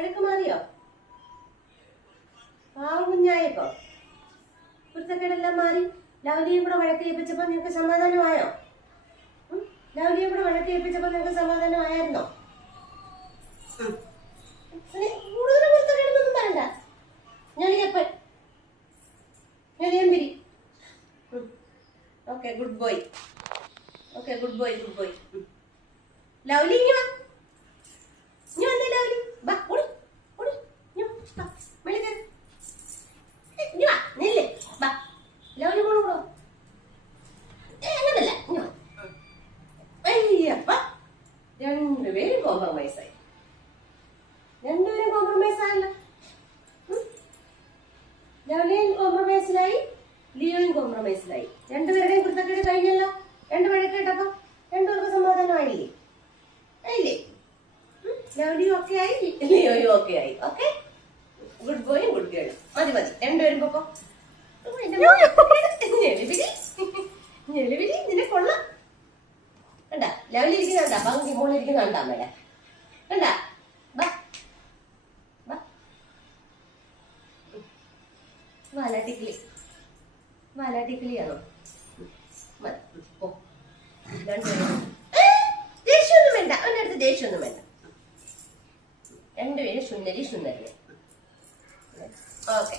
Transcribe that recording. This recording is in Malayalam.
വഴക്ക് മാറിയോ? കുഞ്ഞായപ്പോ കുരുത്തക്കേടെല്ലാം മാറി. ലവ്ലിയും കൂടെ വഴക്ക് ചെയ്യിപ്പിച്ചപ്പോ നിനക്ക് സമാധാനമായോ? ലവ്ലിയും കൂടെ വഴക്ക് ചെയ്യിപ്പിച്ചപ്പോ നിനക്ക് സമാധാനമായിരുന്നോ? കൂടുതൽ കുരുത്തക്കേടൊന്നും പറയണ്ട. ഞെളിയപ്പൻ ഞെളിയമ്പിരി. Okay, good boy. Okay, good boy, good boy. Lovely ഇനി വാ, ഇനി വന്നേ ലവ്ലി. വാ, ഓടി ഓടി, വെളിക്കേ ഇനി വാ, നെല്ല് വാ. ലവ്ലി കൂടെ കൂടോ? അങ്ങനല്ല, ഇനി വാ. അയ്യപ്പ, രണ്ടുപേരും കോംപ്രമൈസ് ആയി. രണ്ടുപേരും കോംപ്രമൈസ് ആയല്ലോ. ലവ്ലിയും കോംപ്രമൈസിലായി, ലിയോയും കോംപ്രമൈസിലായി. രണ്ടുപേരുടെയും കുരുത്തക്കേട് കഴിഞ്ഞല്ലോ. രണ്ട് വഴക്ക് കേട്ടപ്പോ രണ്ടുപേർക്ക് സമാധാനമായില്ലേ? ആയില്ലേ? ലവ്ലിയും ഒക്കെ ആയി, ലിയോയും ഒക്കെ ആയി. ഓക്കെ, ഗുഡ് ബോയും ഗുഡ് ഗേളും. മതി മതി, രണ്ടുപേരും പൊക്കോ. ഞെളിവിരി നിന്നെ കൊള്ളാം. കണ്ട ലവ്ലി ഇരിക്കുന്ന കണ്ടാ, പങ്കി മോളിരിക്കുന്ന കണ്ടാ മേലെ കണ്ടാ. വാലാട്ടിക്കിളി, വാലാട്ടിക്കിളിയാണോ? ദേഷ്യമൊന്നും വേണ്ട, അവൻ്റെ അടുത്ത് ദേഷ്യമൊന്നും വേണ്ട. രണ്ടുപേരും സുന്ദരി സുന്ദരി. ഓക്കെ.